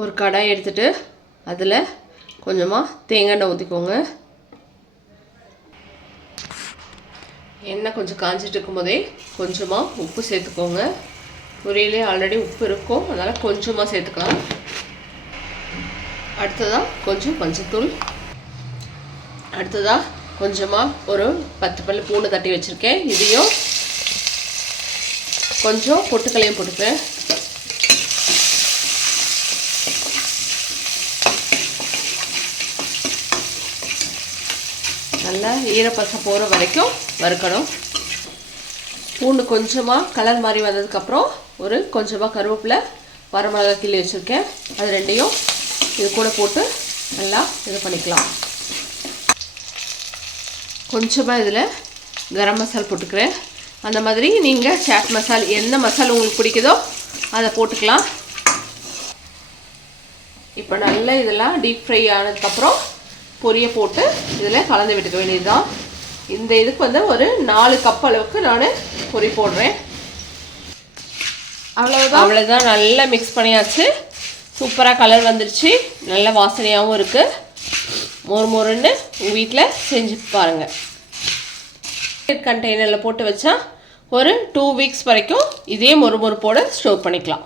ஒரு கடாய் எடுத்துகிட்டு அதில் கொஞ்சமாக தேங்காய் எண்ணெய் ஊற்றிக்கோங்க எண்ணெய் கொஞ்சம் காஞ்சிட்டு இருக்கும்போதே கொஞ்சமாக உப்பு சேர்த்துக்கோங்க. பொரியலே ஆல்ரெடி உப்பு இருக்கும். அதனால் கொஞ்சமாக சேர்த்துக்கலாம். அடுத்ததாக கொஞ்சம் மஞ்சத்தூள் அடுத்ததாக கொஞ்சமாக ஒரு பத்து பல்லு பூண்டு தட்டி வச்சுருக்கேன். இதையும் கொஞ்சம் பொட்டுக்கலையும் போட்டுப்பேன் நல்லா ஈரப்பசம் போகிற வரைக்கும் வறுக்கணும். பூண்டு கொஞ்சமாக கலர் மாதிரி வந்ததுக்கப்புறம் ஒரு கொஞ்சமாக கருவேப்பிலை வரமிளகா கிள்ளி வச்சுருக்கேன். அது ரெண்டையும் இது கூட போட்டு நல்லா இது பண்ணிக்கலாம். கொஞ்சமாக இதில் கரம் மசால் போட்டுக்கிறேன். அந்த மாதிரி நீங்கள் சாட் மசால் எந்த மசால் உங்களுக்கு பிடிக்குதோ அதை போட்டுக்கலாம். இப்போ நல்லா இதெல்லாம் டீப் ஃப்ரை ஆனதுக்கப்புறம் பொரிய போட்டு இதில் கலந்து விட்டுக்க வேண்டியதுதான். இந்த இதுக்கு வந்து ஒரு நாலு கப் அளவுக்கு நான் பொரி போடுறேன். அவ்வளோதான் அவ்வளோதான் நல்லா மிக்ஸ் பண்ணியாச்சு. சூப்பராக கலர் வந்துருச்சு. நல்ல வாசனையாகவும் இருக்குது மொறு மொறுன்னு உங்கள் வீட்டில் செஞ்சு பாருங்கள் கண்டெய்னரில் போட்டு வச்சா ஒரு டூ வீக்ஸ் வரைக்கும் இதே மொறு மொறுப்போடு ஸ்டோர் பண்ணிக்கலாம்.